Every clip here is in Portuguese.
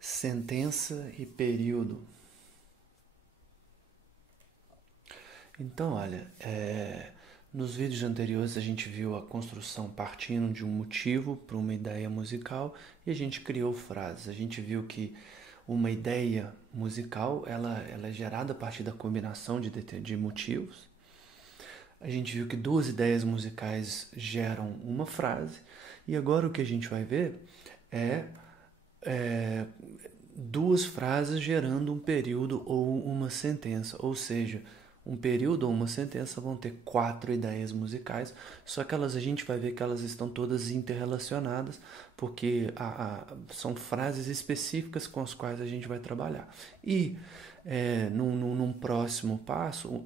sentença e período. Então, olha, nos vídeos anteriores a gente viu a construção partindo de um motivo para uma ideia musical e a gente criou frases. A gente viu que uma ideia musical ela é gerada a partir da combinação de motivos. A gente viu que duas ideias musicais geram uma frase e agora o que a gente vai ver é duas frases gerando um período ou uma sentença, ou seja, um período ou uma sentença vão ter 4 ideias musicais, só que a gente vai ver que elas estão todas interrelacionadas, porque são frases específicas com as quais a gente vai trabalhar. E num próximo passo,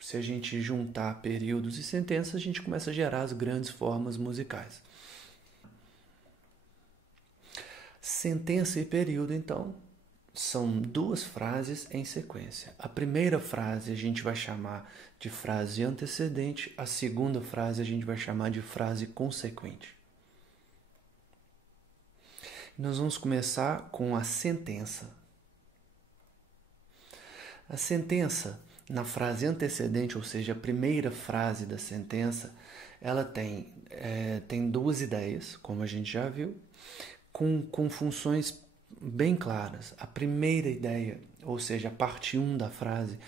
se a gente juntar períodos e sentenças, a gente começa a gerar as grandes formas musicais. Sentença e período, então, são duas frases em sequência. A primeira frase a gente vai chamar de frase antecedente, a segunda frase a gente vai chamar de frase consequente. Nós vamos começar com a sentença. A sentença, na frase antecedente, ou seja, a primeira frase da sentença, ela tem duas ideias, como a gente já viu, com funções bem claras. A primeira ideia, ou seja, a parte 1 da frase,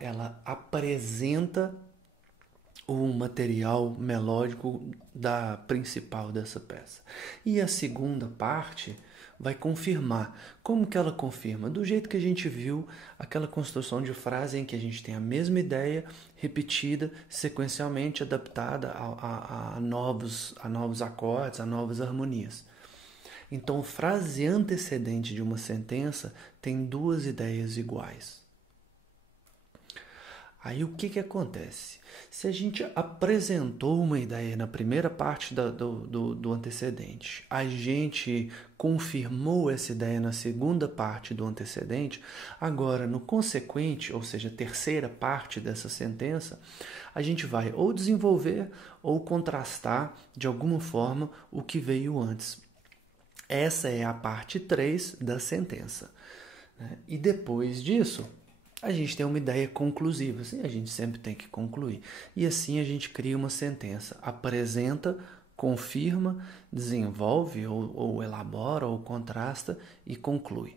ela apresenta o material melódico principal dessa peça. E a segunda parte vai confirmar. Como que ela confirma? Do jeito que a gente viu aquela construção de frase em que a gente tem a mesma ideia repetida sequencialmente, adaptada a novos acordes, a novas harmonias. Então, a frase antecedente de uma sentença tem duas ideias iguais. Aí o que acontece? Se a gente apresentou uma ideia na primeira parte do antecedente, a gente confirmou essa ideia na segunda parte do antecedente, agora no consequente, ou seja, terceira parte dessa sentença, a gente vai ou desenvolver ou contrastar de alguma forma o que veio antes. Essa é a parte 3 da sentença. E depois disso, a gente tem uma ideia conclusiva. Assim, a gente sempre tem que concluir. E assim a gente cria uma sentença. Apresenta, confirma, desenvolve ou elabora ou contrasta e conclui.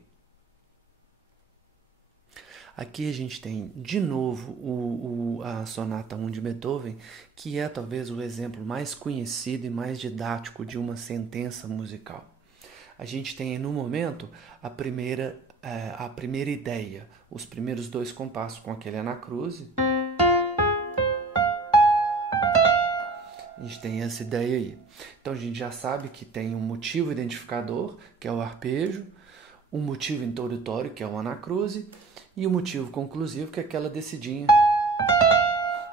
Aqui a gente tem, de novo, a Sonata 1 de Beethoven, que é talvez o exemplo mais conhecido e mais didático de uma sentença musical. A gente tem, no momento, a primeira ideia, os primeiros 2 compassos com aquele anacruse. A gente tem essa ideia aí. Então, a gente já sabe que tem um motivo identificador, que é o arpejo, um motivo introdutório, que é o anacruse, e o motivo conclusivo, que é aquela descidinha,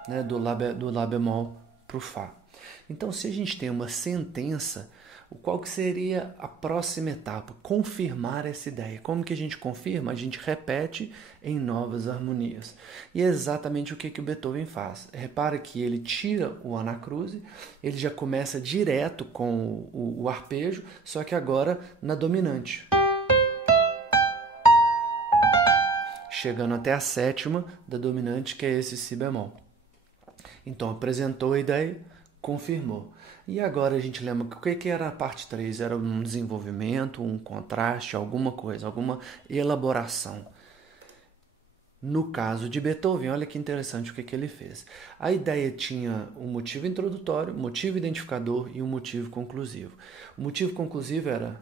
né, do Lá bemol para o Fá. Então, se a gente tem uma sentença, qual que seria a próxima etapa? Confirmar essa ideia. Como que a gente confirma? A gente repete em novas harmonias. E é exatamente o que o Beethoven faz. Repara que ele tira o anacruse, ele já começa direto com o arpejo, só que agora na dominante. Chegando até a sétima da dominante, que é esse si bemol. Então, apresentou a ideia, confirmou. E agora a gente lembra que o que era a parte 3? Era um desenvolvimento, um contraste, alguma coisa, alguma elaboração. No caso de Beethoven, olha que interessante o que ele fez. A ideia tinha um motivo introdutório, motivo identificador e um motivo conclusivo. O motivo conclusivo era...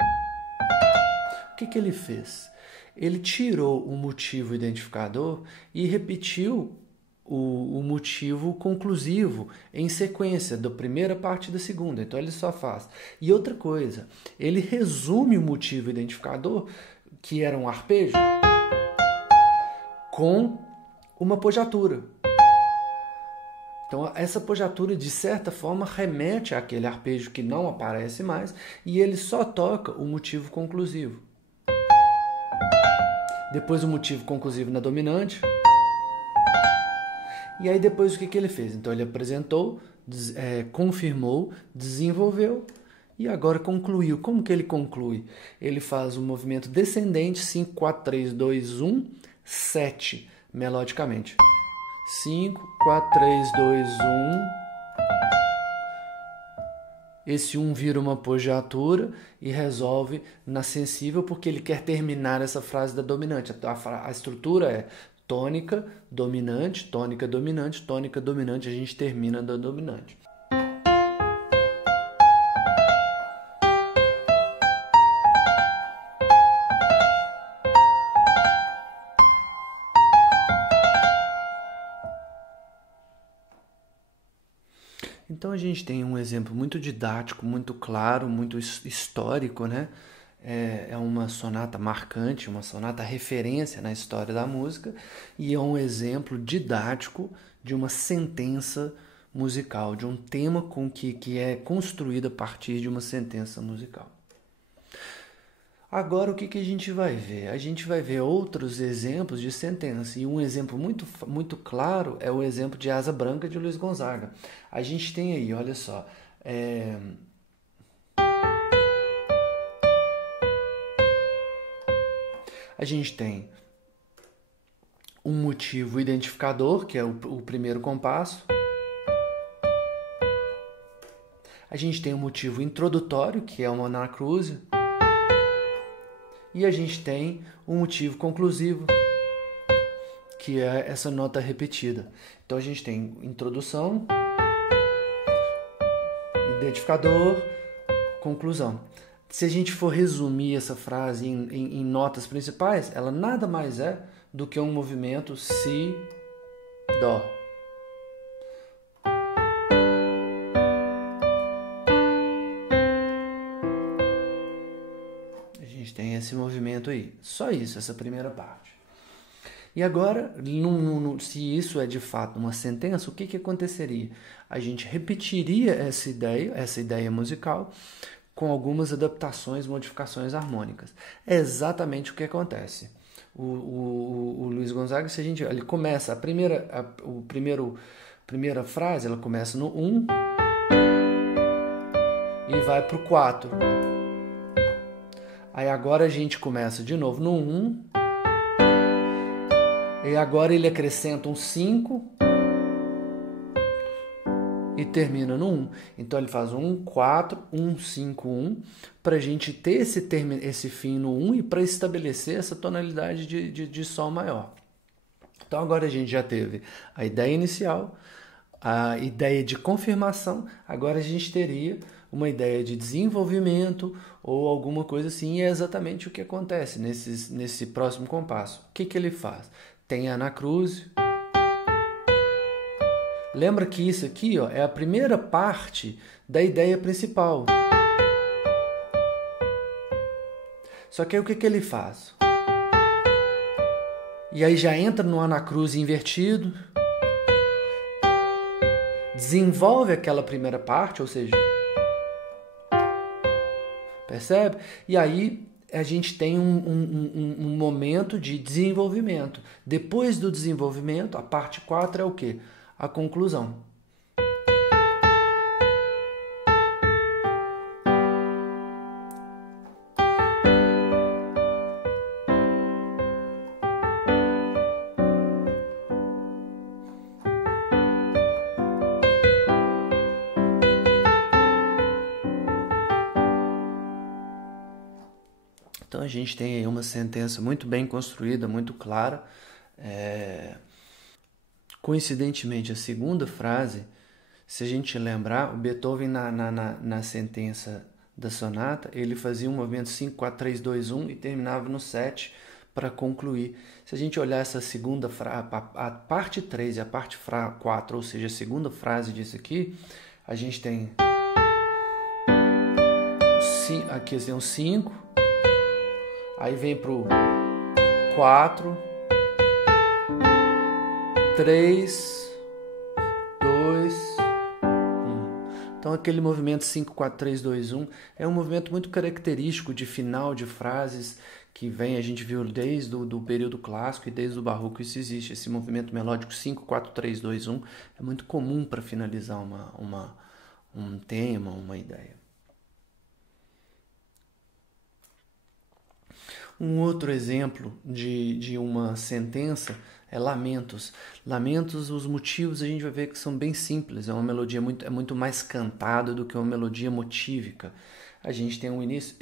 O que ele fez? Ele tirou o motivo identificador e repetiu o motivo conclusivo em sequência da primeira parte e da segunda. Então ele só faz. E outra coisa, ele resume o motivo identificador, que era um arpejo, com uma apogiatura. Então essa apogiatura, de certa forma, remete àquele arpejo que não aparece mais e ele só toca o motivo conclusivo. Depois o motivo conclusivo na dominante. E aí depois o que ele fez? Então ele apresentou, confirmou, desenvolveu E agora concluiu. Como que ele conclui? Ele faz um movimento descendente, 5, 4, 3, 2, 1, 7, melodicamente. 5, 4, 3, 2, 1. Esse 1 vira uma apogiatura e resolve na sensível porque ele quer terminar essa frase da dominante. A estrutura é tônica, dominante, tônica, dominante, tônica, dominante. A gente termina da dominante. Então a gente tem um exemplo muito didático, muito claro, muito histórico, né? É uma sonata marcante, uma sonata referência na história da música e é um exemplo didático de uma sentença musical, de um tema que é construído a partir de uma sentença musical. Agora o que a gente vai ver? A gente vai ver outros exemplos de sentença. E um exemplo muito claro é o exemplo de Asa Branca de Luiz Gonzaga. A gente tem aí, olha só. A gente tem um motivo identificador, que é o primeiro compasso. A gente tem um motivo introdutório, que é uma anacruse. E a gente tem um motivo conclusivo, que é essa nota repetida. Então a gente tem introdução, identificador, conclusão. Se a gente for resumir essa frase em notas principais, ela nada mais é do que um movimento si, dó. Tem esse movimento aí. Só isso, essa primeira parte. E agora, se isso é de fato uma sentença, o que aconteceria? A gente repetiria essa ideia musical, com algumas adaptações, modificações harmônicas. É exatamente o que acontece. O Luiz Gonzaga, se a gente, ele começa, a primeira frase, ela começa no 1 e vai para o 4. Aí agora a gente começa de novo no 1. E agora ele acrescenta um 5. E termina no 1. Então ele faz 1, 4, 1, 5, 1. Para a gente ter esse fim no 1 e para estabelecer essa tonalidade de Sol maior. Então agora a gente já teve a ideia inicial, a ideia de confirmação. Agora a gente teria uma ideia de desenvolvimento ou alguma coisa assim, e é exatamente o que acontece nesse próximo compasso. O que ele faz? Tem a anacruse. Lembra que isso aqui é a primeira parte da ideia principal. Só que aí o que ele faz? E aí já entra no anacruse invertido, desenvolve aquela primeira parte, ou seja, percebe? E aí a gente tem um momento de desenvolvimento. Depois do desenvolvimento, a parte 4 é o quê? A conclusão. Então a gente tem aí uma sentença muito bem construída, muito clara. Coincidentemente, a segunda frase, se a gente lembrar, o Beethoven na sentença da sonata, ele fazia um movimento 5, 4, 3, 2, 1 e terminava no 7 para concluir. Se a gente olhar essa segunda frase, a parte 3 e a parte 4, ou seja, a segunda frase disso aqui, a gente tem aqui assim, um 5, aí vem pro 4, 3, 2, 1. Então aquele movimento 5, 4, 3, 2, 1 é um movimento muito característico de final de frases que vem, a gente viu desde o período clássico e desde o barroco isso existe. Esse movimento melódico 5, 4, 3, 2, 1 é muito comum para finalizar um tema, uma ideia. Um outro exemplo de uma sentença é Lamentos. Lamentos, os motivos a gente vai ver que são bem simples, é uma melodia muito mais cantada do que uma melodia motívica. A gente tem um início,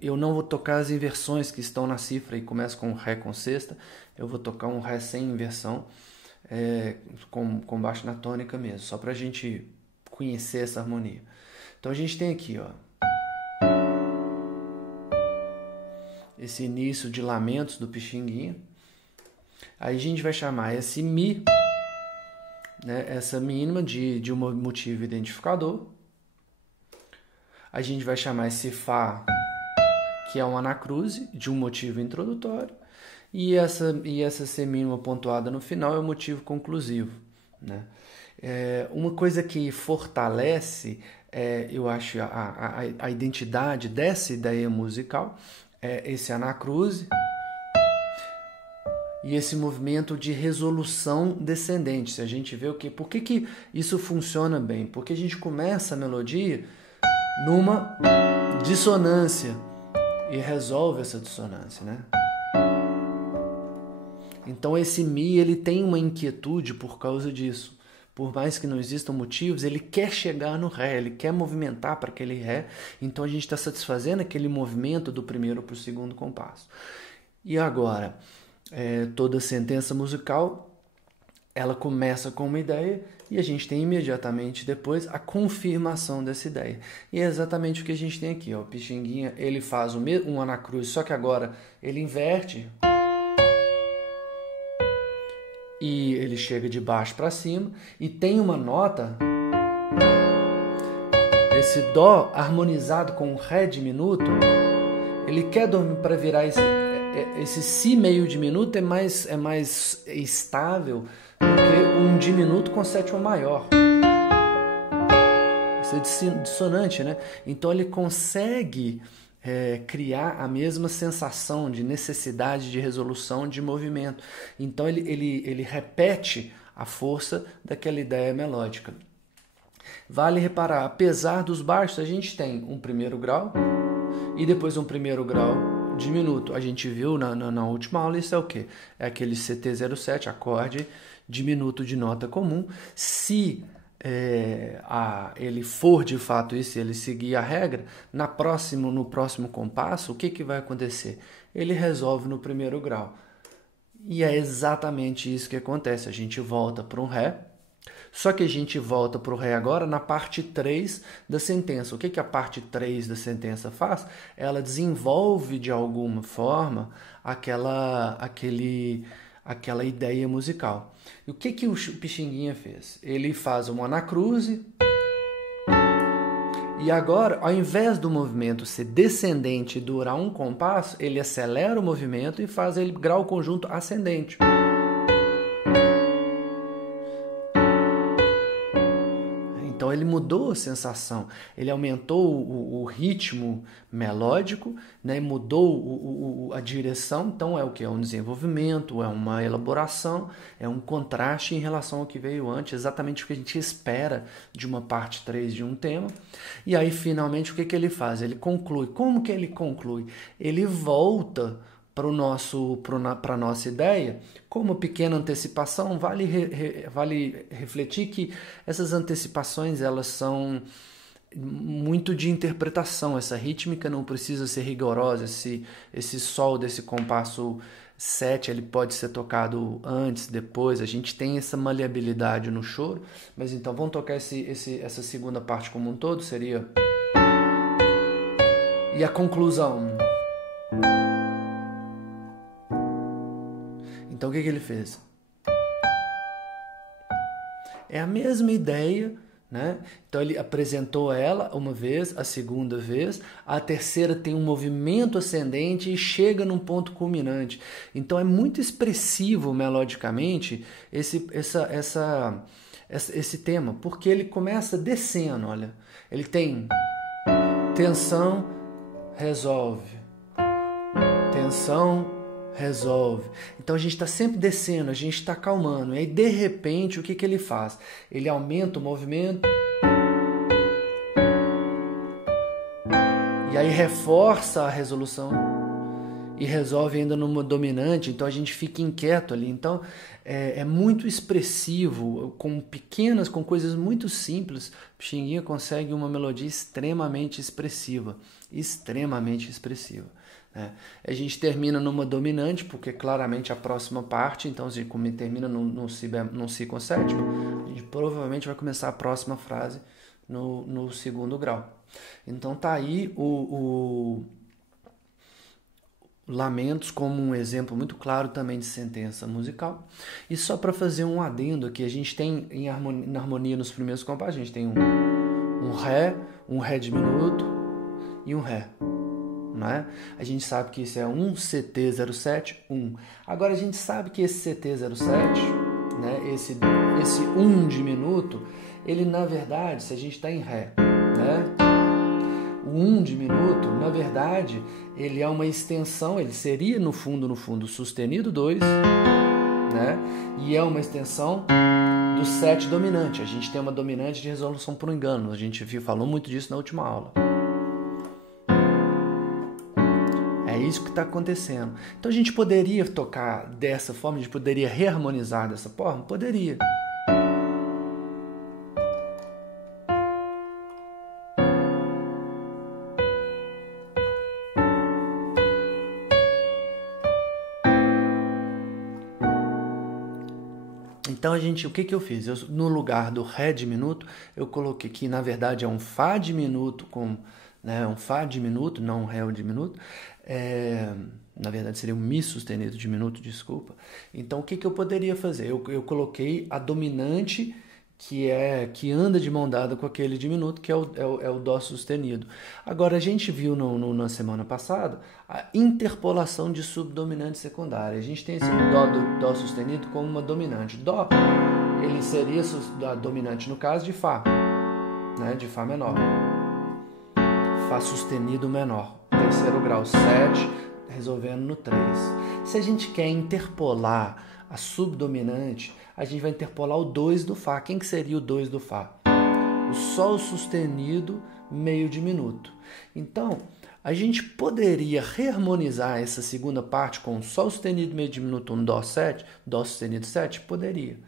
eu não vou tocar as inversões que estão na cifra e começa com Ré com sexta, eu vou tocar um Ré sem inversão, com baixo na tônica mesmo, só para a gente conhecer essa harmonia. Então a gente tem aqui, ó, esse início de Lamentos do Pixinguinha. Aí a gente vai chamar esse Mi, né, essa mínima de um motivo identificador. A gente vai chamar esse Fá, que é um anacruse, de um motivo introdutório. E essa semínima pontuada no final é o motivo conclusivo, né? Uma coisa que fortalece, eu acho, a identidade dessa ideia musical é esse anacruse e esse movimento de resolução descendente. Se a gente vê por que isso funciona bem? Porque a gente começa a melodia numa dissonância e resolve essa dissonância, né? Então esse Mi, ele tem uma inquietude por causa disso. Por mais que não existam motivos, ele quer chegar no Ré, ele quer movimentar para aquele Ré. Então a gente está satisfazendo aquele movimento do primeiro para o segundo compasso. E agora, toda sentença musical, ela começa com uma ideia e a gente tem imediatamente depois a confirmação dessa ideia. E é exatamente o que a gente tem aqui, ó. O Pixinguinha, ele faz um anacruz, só que agora ele inverte e ele chega de baixo para cima e tem uma nota, esse Dó harmonizado com um Ré diminuto, ele quer dormir para virar esse Si meio diminuto, é mais estável do que um diminuto com sétima maior. Isso é dissonante, né? Então ele consegue criar a mesma sensação de necessidade de resolução de movimento. Então ele repete a força daquela ideia melódica. Vale reparar, apesar dos baixos, a gente tem um primeiro grau e depois um primeiro grau diminuto. A gente viu na última aula, isso é o quê? É aquele CT07, acorde diminuto de nota comum. Se ele for de fato isso, ele seguir a regra, no próximo compasso, o que vai acontecer? Ele resolve no primeiro grau. E é exatamente isso que acontece. A gente volta para um Ré, só que a gente volta para o Ré agora na parte 3 da sentença. O que a parte 3 da sentença faz? Ela desenvolve de alguma forma aquela ideia musical. E o que o Pixinguinha fez? Ele faz uma anacruse e agora, ao invés do movimento ser descendente e durar um compasso, ele acelera o movimento e faz ele grau conjunto ascendente. Então ele mudou a sensação, ele aumentou o ritmo melódico, né? Mudou a direção. Então é o que? É um desenvolvimento, é uma elaboração, é um contraste em relação ao que veio antes, exatamente o que a gente espera de uma parte 3 de um tema. E aí finalmente o que ele faz? Ele conclui. Como que ele conclui? Ele volta para a nossa ideia. Como pequena antecipação, vale refletir que essas antecipações elas são muito de interpretação. Essa rítmica não precisa ser rigorosa. Esse sol desse compasso 7 ele pode ser tocado antes, depois. A gente tem essa maleabilidade no choro. Mas então vamos tocar essa segunda parte como um todo. Seria... E a conclusão... Então o que ele fez? É a mesma ideia, né? Então ele apresentou ela uma vez, a segunda vez, a terceira tem um movimento ascendente e chega num ponto culminante. Então é muito expressivo melodicamente esse tema, porque ele começa descendo, olha. Ele tem tensão, resolve, tensão, resolve. Então a gente está sempre descendo, a gente está acalmando. E aí de repente o que ele faz? Ele aumenta o movimento e aí reforça a resolução e resolve ainda numa dominante, então a gente fica inquieto ali. Então é muito expressivo, com coisas muito simples, Pixinguinha consegue uma melodia extremamente expressiva, né? A gente termina numa dominante, porque claramente a próxima parte, então se termina num si com sétima, a gente provavelmente vai começar a próxima frase no segundo grau. Então tá aí o Lamentos como um exemplo muito claro também de sentença musical. E só para fazer um adendo aqui, a gente tem na harmonia nos primeiros compassos, a gente tem um Ré diminuto e um Ré. Não é? A gente sabe que isso é um CT07, 1. Agora a gente sabe que esse CT07, né, esse 1 diminuto, ele na verdade, se a gente está em Ré, né, o 1 diminuto, na verdade, ele é uma extensão, ele seria no fundo sustenido 2, né, e é uma extensão do 7 dominante. A gente tem uma dominante de resolução por engano, a gente falou muito disso na última aula. É isso que está acontecendo. Então a gente poderia tocar dessa forma, a gente poderia reharmonizar dessa forma? Poderia. Então o que eu fiz? No lugar do Ré diminuto, eu coloquei que na verdade é um Fá diminuto né, um Fá diminuto, não um Ré diminuto. Na verdade seria um Mi sustenido diminuto, desculpa. Então o que eu poderia fazer? Eu coloquei a dominante que anda de mão dada com aquele diminuto, que é o Dó sustenido. Agora, a gente viu na semana passada a interpolação de subdominante secundária. A gente tem esse Dó sustenido como uma dominante. Dó, ele seria a dominante, no caso, de Fá, né, de Fá menor. Fá sustenido menor. Terceiro grau, 7, resolvendo no 3. Se a gente quer interpolar a subdominante, a gente vai interpolar o 2 do Fá. Quem que seria o 2 do Fá? O Sol sustenido meio diminuto. Então, a gente poderia reharmonizar essa segunda parte com o Sol sustenido meio diminuto, um Dó 7, Dó sustenido 7? Poderia.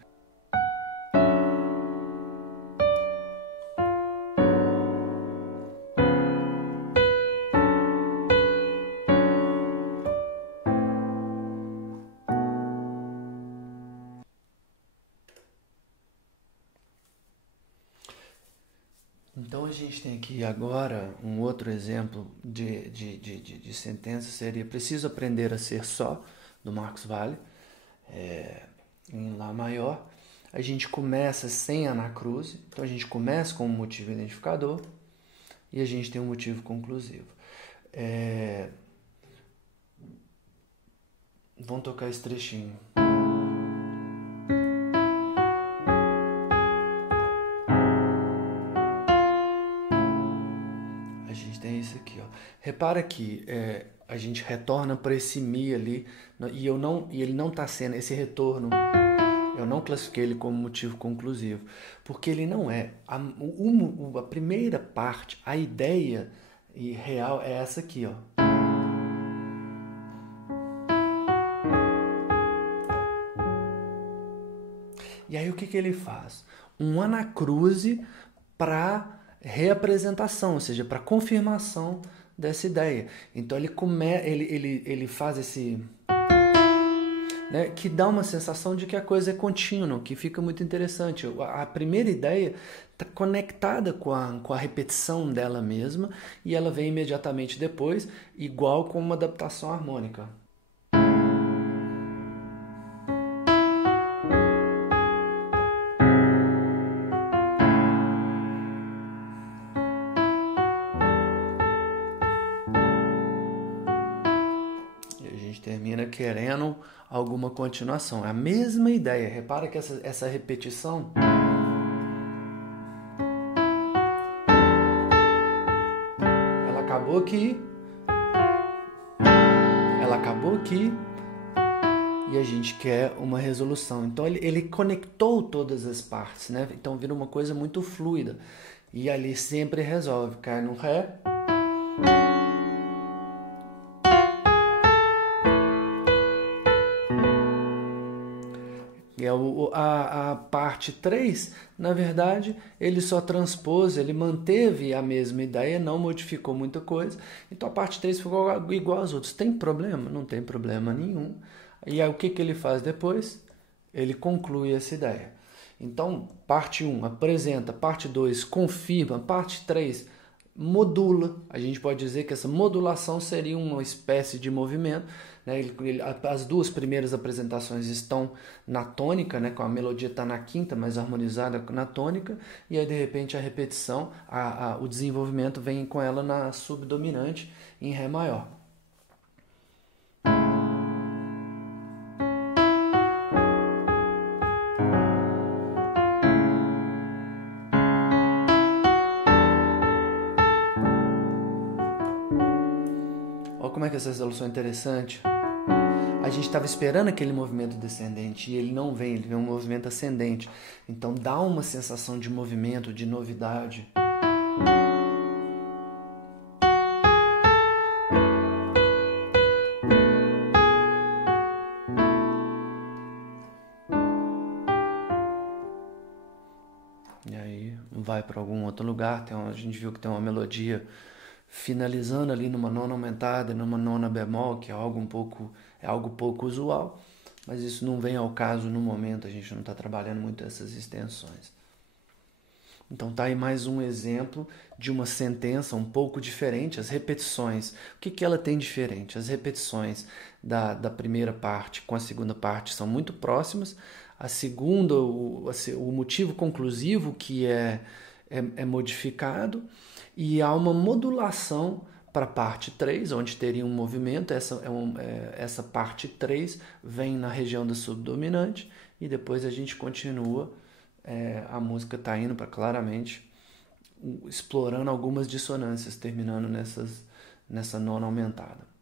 Então a gente tem aqui agora um outro exemplo de sentença, seria Preciso Aprender a Ser Só, do Marcos Valle, em Lá maior. A gente começa sem anacruse, então a gente começa com um motivo identificador e a gente tem um motivo conclusivo. Vamos tocar esse trechinho. Repara que a gente retorna para esse Mi ali, e ele não está sendo, esse retorno, eu não classifiquei ele como motivo conclusivo, porque ele não é. A primeira parte, a ideia real é essa aqui, ó. E aí o que ele faz? Um anacruse para reapresentação, ou seja, para confirmação dessa ideia. Então ele faz esse, né, que dá uma sensação de que a coisa é contínua, que fica muito interessante. A primeira ideia está conectada com a repetição dela mesma e ela vem imediatamente depois, igual com uma adaptação harmônica. Termina querendo alguma continuação. É a mesma ideia. Repara que essa repetição ela acabou aqui e a gente quer uma resolução. Então ele conectou todas as partes, né? Então vira uma coisa muito fluida. E ali sempre resolve. Cai no Ré. A parte 3, na verdade, ele só transpôs, ele manteve a mesma ideia, não modificou muita coisa. Então a parte 3 ficou igual às outras. Tem problema? Não tem problema nenhum. E aí o que ele faz depois? Ele conclui essa ideia. Então, parte 1 apresenta, parte 2 confirma, parte 3 modula. A gente pode dizer que essa modulação seria uma espécie de movimento, né? As duas primeiras apresentações estão na tônica, né? Com a melodia está na quinta, mas harmonizada na tônica, e aí de repente a repetição, o desenvolvimento vem com ela na subdominante em Ré maior. Olha como é que essa resolução é interessante. A gente estava esperando aquele movimento descendente e ele não vem, ele vem um movimento ascendente. Então dá uma sensação de movimento, de novidade. E aí vai para algum outro lugar, a gente viu que tem uma melodia finalizando ali numa nona aumentada e numa nona bemol, que é algo pouco usual, mas isso não vem ao caso no momento, a gente não está trabalhando muito essas extensões. Então tá aí mais um exemplo de uma sentença um pouco diferente, as repetições. O que ela tem diferente? As repetições da primeira parte com a segunda parte são muito próximas. A segunda, o motivo conclusivo que é modificado, e há uma modulação para a parte 3, onde teria um movimento. Essa parte 3 vem na região da subdominante e depois a gente continua. A música está indo para claramente explorando algumas dissonâncias, terminando nessa nona aumentada.